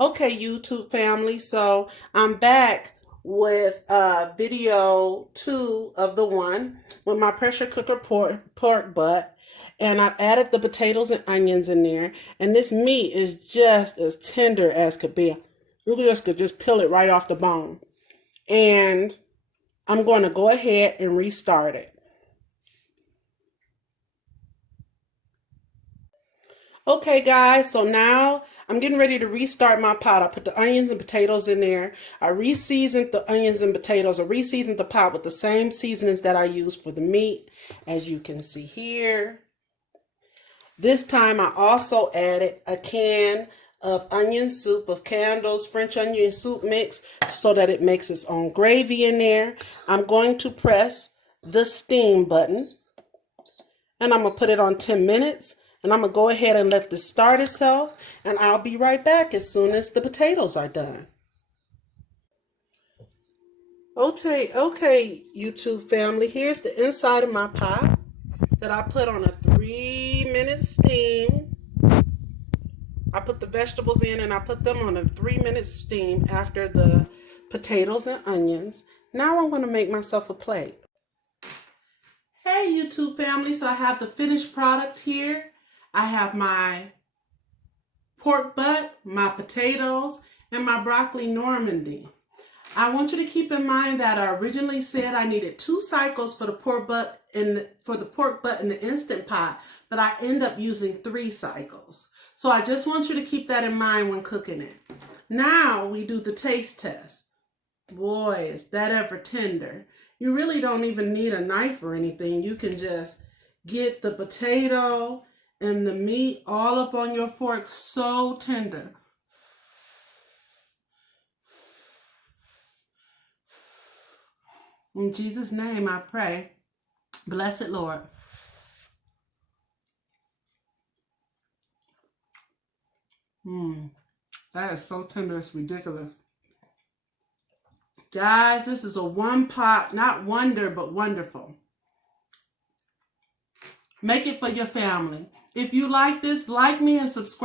Okay, YouTube family. So I'm back with video 2 of the one with my pressure cooker pork butt. And I've added the potatoes and onions in there. And this meat is just as tender as could be. You just could just peel it right off the bone. And I'm going to go ahead and restart it. Okay, guys, so now I'm getting ready to restart my pot. I put the onions and potatoes in there. I re-seasoned the onions and potatoes. I re-seasoned the pot with the same seasonings that I used for the meat, as you can see here. This time I also added a can of onion soup, of Candles French onion soup mix, so that it makes its own gravy in there. I'm going to press the steam button and I'm going to put it on 10 minutes. And I'm going to go ahead and let this start itself. And I'll be right back as soon as the potatoes are done. Okay, YouTube family. Here's the inside of my pot that I put on a 3-minute steam. I put the vegetables in and I put them on a 3-minute steam after the potatoes and onions. Now I'm going to make myself a plate. Hey YouTube family, so I have the finished product here. I have my pork butt, my potatoes, and my broccoli Normandy. I want you to keep in mind that I originally said I needed 2 cycles for the pork butt in the Instant Pot, but I end up using 3 cycles. So I just want you to keep that in mind when cooking it. Now we do the taste test. Boy, is that ever tender. You really don't even need a knife or anything. You can just get the potato and the meat all up on your fork, so tender. In Jesus' name I pray. Blessed Lord. That is so tender, it's ridiculous. Guys, this is a one pot, not wonder, but wonderful. Make it for your family. If you like this, like me and subscribe.